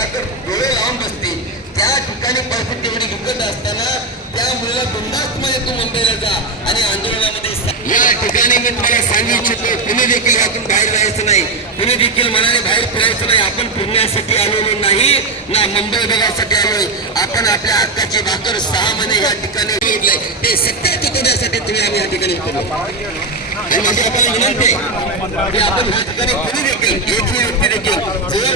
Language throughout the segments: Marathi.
घराकडे डोळे लावून बसते. त्या ठिकाणी परिस्थिती एवढी विकट असताना त्या मुलीला बिंदास्तमध्ये तू मुंबईला जा आणि आंदोलनामध्ये या ठिकाणी मी तुम्हाला सांगू इच्छितो तुम्ही देखील यातून बाहेर जायचं नाही. तुम्ही देखील मनाने बाहेर फिरायचं नाही. आपण फिरण्यासाठी आलेलो नाही ना मुंबई बघायसाठी आलोय. आपण आपल्या हक्काची भाकर सहा महिने या ठिकाणी ते सत्य उतरण्यासाठी तुम्ही आम्ही या ठिकाणी उतरलो आणि आपण ठिकाणी देखील व्यक्ती देखील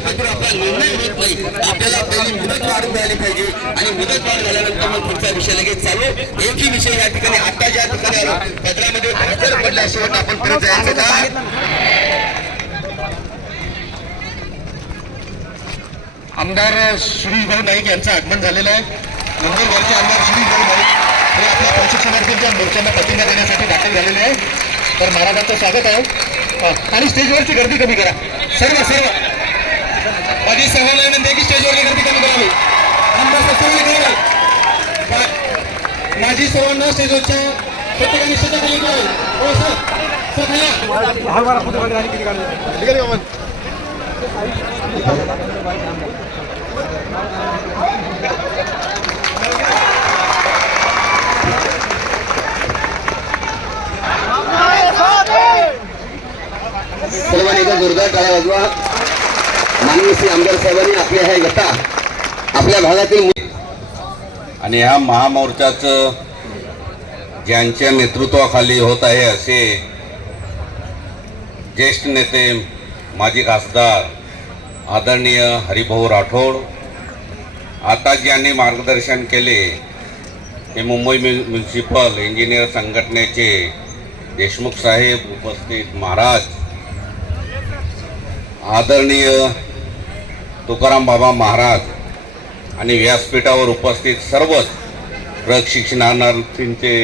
आपला निर्णय होत नाही आपल्याला पहिली मुदत वाढ मिळाली पाहिजे आणि मुदत वाढ झाल्यानंतर मग पुढचा विषय लगेच चालू एकही विषय या ठिकाणी आता ज्या ठिकाणी आलो पडल्याशिवाय आपण परत जायचं का आमदार नाईक यांचं आगमन झालेलं आहे. नंदुरबारचे आमदार श्रीभाऊ नाईक हे आपल्या प्रशिक्षणार्थींच्या मोर्चांना पाठिंबा देण्यासाठी दाखल झालेले आहे. तर महाराजांचं स्वागत आहे. आणि स्टेजवरची गर्दी कमी करा. सर्व सर्व. माझी सर्वांना विनंती आहे की स्टेजवरची गर्दी कमी करावी माझी सर्वांना स्टेजवरच्या प्रत्येकाने निश्चित खाली करावी हो सर. सर खाली या. सर्वांनी एकदा जोरदार टाळ्या वाजवा. माननीय श्री आमदार साहेबांनी आपल्या ह्या गटा आपल्या भागातील आणि ह्या महामोर्चाचं ज्यांच्या नेतृत्वाखाली होत आहे असे ज्येष्ठ नेते माजी खासदार आदरणीय हरिभाऊ राठोड आता ज्यांनी मार्गदर्शन केले ते मुंबई म्युन्सिपल इंजिनियर संघटनेचे देशमुख साहेब उपस्थित महाराज आदरणीय तुकाराम बाबा महाराज आणि व्यासपीठावर उपस्थित सर्वच प्रशिक्षणार्थींचे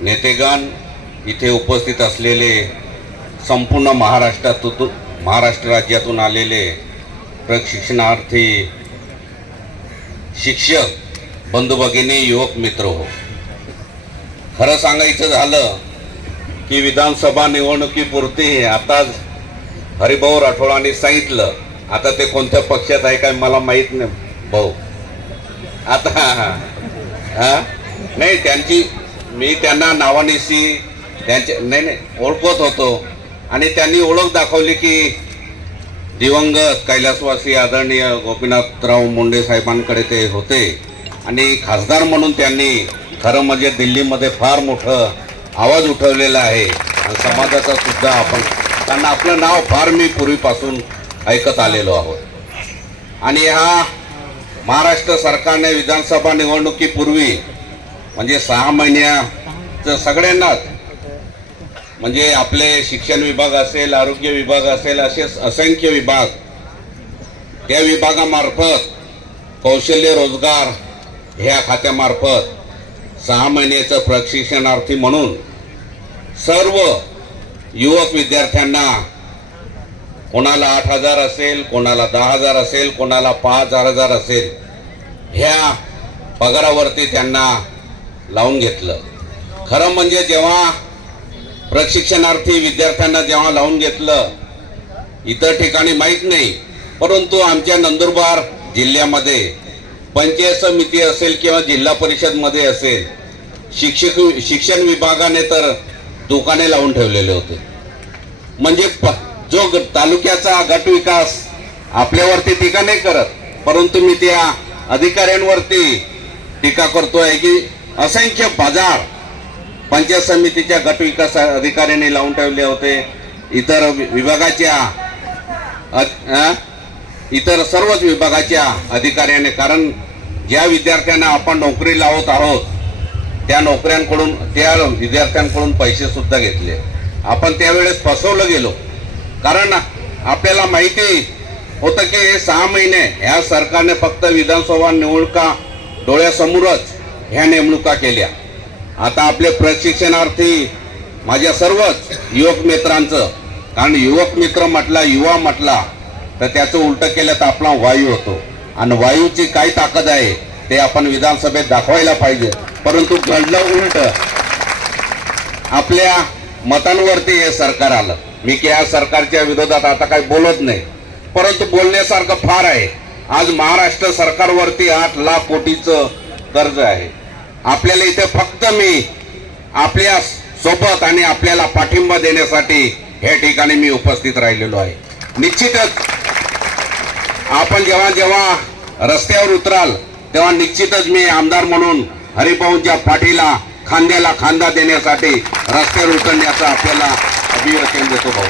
नेतेगण इथे उपस्थित असलेले संपूर्ण महाराष्ट्रातून महाराष्ट्र राज्यातून आलेले प्रशिक्षणार्थी शिक्षक बंधू भगिनी युवक मित्र हो. खरं सांगायचं झालं की विधानसभा निवडणुकीपुरती आताच हरिभाऊ राठोडांनी सांगितलं. आता ते कोणत्या पक्षात आहे काय मला माहीत नाही. भाऊ आता हा? नाही त्यांची मी त्यांना नावानिशी त्यांचे नाही नाही ओळखत होतो. आणि त्यांनी ओळख दाखवली की दिवंगत कैलासवासी आदरणीय गोपीनाथराव मुंडे साहेबांकडे ते होते. आणि खासदार म्हणून त्यांनी खरं म्हणजे दिल्लीमध्ये फार मोठं आवाज उठवलेला आहे. आणि समाजाचा सुद्धा आपण त्यांना आपलं नाव फार मी पूर्वीपासून ऐकत आलेलो आहोत. आणि हा महाराष्ट्र सरकारने विधानसभा निवडणुकीपूर्वी म्हणजे सहा महिन्याचं सगळ्यांनाच म्हणजे आपले शिक्षण विभाग असेल आरोग्य विभाग असेल असे असंख्य विभाग त्या विभागामार्फत कौशल्य रोजगार ह्या खात्यामार्फत सहा महिन्याचं प्रशिक्षणार्थी म्हणून सर्व युवक विद्यार्थ्यांना कोणाला आठ हजार असेल कोणाला दहा हजार असेल कोणाला पाच हजार असेल ह्या पगारावरती त्यांना लावून घेतलं. खरं म्हणजे जेव्हा प्रशिक्षणार्थी विद्यार्थ्यांना जेव्हा लावून घेतलं इतर ठिकाणी माहीत नाही परंतु आमच्या नंदुरबार जिल्ह्यामध्ये पंचायत समिती असेल किंवा जिल्हा परिषदमध्ये असेल शिक्षक शिक्षण विभागाने तर दुकाने लावून ठेवलेले होते. म्हणजे प- जो तालुक्याचा गट विकास आपल्यावरती टीका नाही करत परंतु मी त्या अधिकाऱ्यांवरती टीका करतोय की असंख्य बाजार पंचायत समितीच्या गट विकास अधिकाऱ्यांनी लावून ठेवले होते. इतर विभागाच्या इतर सर्वच विभागाच्या अधिकाऱ्याने कारण ज्या विद्यार्थ्यांना आपण नोकरी लावत आहोत त्या नोकऱ्यांकडून त्या विद्यार्थ्यांकडून पैसे सुद्धा घेतले. आपण त्यावेळेस फसवलं गेलो. कारण आपल्याला माहिती होतं की हे सहा महिने ह्या सरकारने फक्त विधानसभा निवडणुका डोळ्यासमोरच ह्या नेमणुका केल्या. आता आपले प्रशिक्षणार्थी माझ्या सर्वच युवक मित्रांचं कारण युवक मित्र म्हटला युवा म्हटला तर त्याचं उलटं केलं तर आपला वायू होतो. आणि वायूची काय ताकद आहे ते आपण विधानसभेत दाखवायला पाहिजे. परंतु घडलं उलट. आपल्या मतांवरती हे सरकार आलं. मी की या सरकारच्या विरोधात आता काही बोलत नाही. परंतु बोलण्यासारखं फार आहे. आज महाराष्ट्र सरकारवरती आठ लाख कोटीचं कर्ज आहे. आपल्याला इथे फक्त मी आपल्यासोबत आणि आपल्याला पाठिंबा देण्यासाठी हे ठिकाणी मी उपस्थित राहिलेलो आहे. निश्चितच आपण जेव्हा जेव्हा रस्त्यावर उतराल तेव्हा निश्चितच मी आमदार म्हणून हरिभाऊंच्या पाठीला खांद्याला खांदा देण्यासाठी रस्त्यावर उतरण्याचं आपल्याला अभिवचन देतो भाऊ.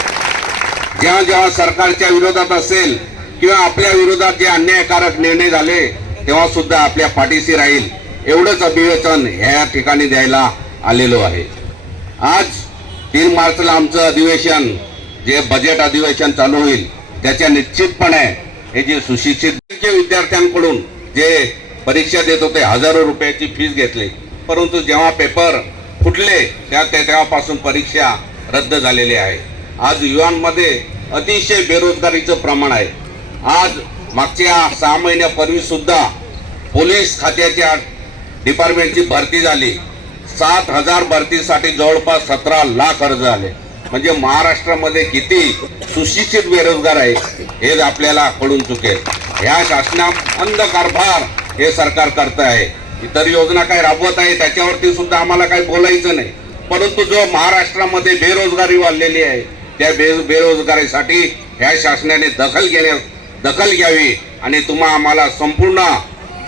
जेव्हा जेव्हा सरकारच्या विरोधात असेल किंवा आपल्या विरोधात जे अन्यायकारक निर्णय झाले तेव्हा सुद्धा आपल्या पाठीशी राहील एवढंच अभिवचन ह्या ठिकाणी द्यायला आलेलो आहे. आज तीन मार्चला आमचं अधिवेशन जे बजेट अधिवेशन चालू होईल त्याच्या निश्चितपणे हे जे सुशिक्षित विद्यार्थ्यांकडून जे परीक्षा देत होते हजारो रुपयाची फीस घेतली. परंतु जेव्हा पेपर फुटले त्या तेव्हापासून परीक्षा रद्द झालेली आहे. आज युवांमध्ये अतिशय बेरोजगारीचं प्रमाण आहे. आज मागच्या सहा महिन्यापूर्वी सुद्धा पोलीस खात्याच्या डिपार्टमेंटची भरती झाली. सात हजार भरतीसाठी जवळपास सतरा लाख अर्ज आले. म्हणजे महाराष्ट्रामध्ये किती सुशिक्षित बेरोजगार आहे हेच आपल्याला कळून चुकेल. ह्या शासना अंधकारभार हे सरकार करत आहे इतर योजना काय राबवत आहे त्याच्यावरती सुद्धा आम्हाला काही बोलायचं नाही. परंतु जो महाराष्ट्रामध्ये बेरोजगारी वाढलेली आहे त्या बे बेरोजगारीसाठी ह्या शासनाने दखल घेण्या दखल घ्यावी आणि तुम्हा आम्हाला संपूर्ण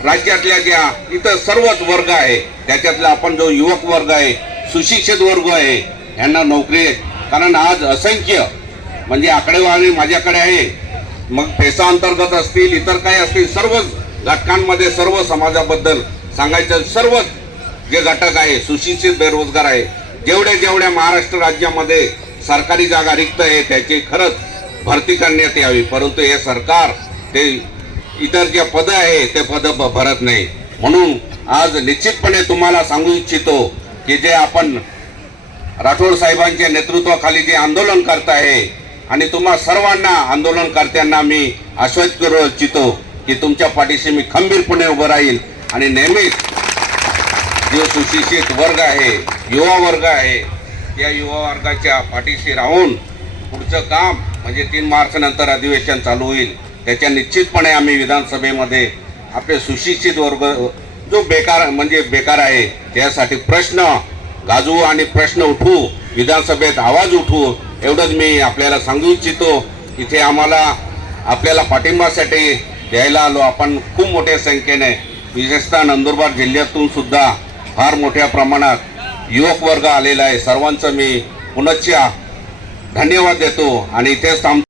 राज्यातल्या ज्या इतर सर्वच वर्ग आहे त्याच्यातला आपण जो युवक वर्ग आहे सुशिक्षित वर्ग आहे यांना नोकरी कारण आज असंख्य म्हणजे आकडेवारी माझ्याकडे आहे. मग पेसा अंतर्गत असतील इतर काही असतील सर्वच घटकांमध्ये सर्व समाजाबद्दल सांगायचं सर्वच जे घटक आहे सुशिक्षित बेरोजगार आहे जेवढ्या जेवढ्या महाराष्ट्र राज्यामध्ये सरकारी जागा रिक्त आहे त्याची खरंच भरती करण्यात यावी. परंतु हे सरकार ते इतर जे पदं आहे ते पदं भरत नाही. म्हणून आज निश्चितपणे तुम्हाला सांगू इच्छितो की जे आपण राठोड साहेबांच्या नेतृत्वाखाली जे आंदोलन करत आहे आणि तुम्हा सर्वांना आंदोलनकर्त्यांना मी आश्वस्त करू इच्छितो की तुमच्या पाठीशी मी खंबीरपणे उभं राहील. आणि नेहमीच जो सुशिक्षित वर्ग आहे युवा वर्ग आहे या युवा वर्गाच्या पाठीशी राहून पुढचं काम म्हणजे तीन मार्च नंतर अधिवेशन चालू होईल. त्याच्या निश्चितपणे आम्ही विधानसभेमध्ये आपले सुशिक्षित वर्ग जो बेकार म्हणजे बेकार आहे त्यासाठी प्रश्न गाजवू आणि प्रश्न उठवू विधानसभेत आवाज उठवू एवढंच मी आपल्याला सांगू इच्छितो. इथे आम्हाला आपल्याला पाठिंबासाठी द्यायला आलो. आपण खूप मोठ्या संख्येने विशेषतः नंदुरबार जिल्ह्यातून सुद्धा फार मोठ्या प्रमाणात युवक वर्ग आलेला आहे. सर्वांचं मी पुनश्च धन्यवाद देतो आणि इथेच थांब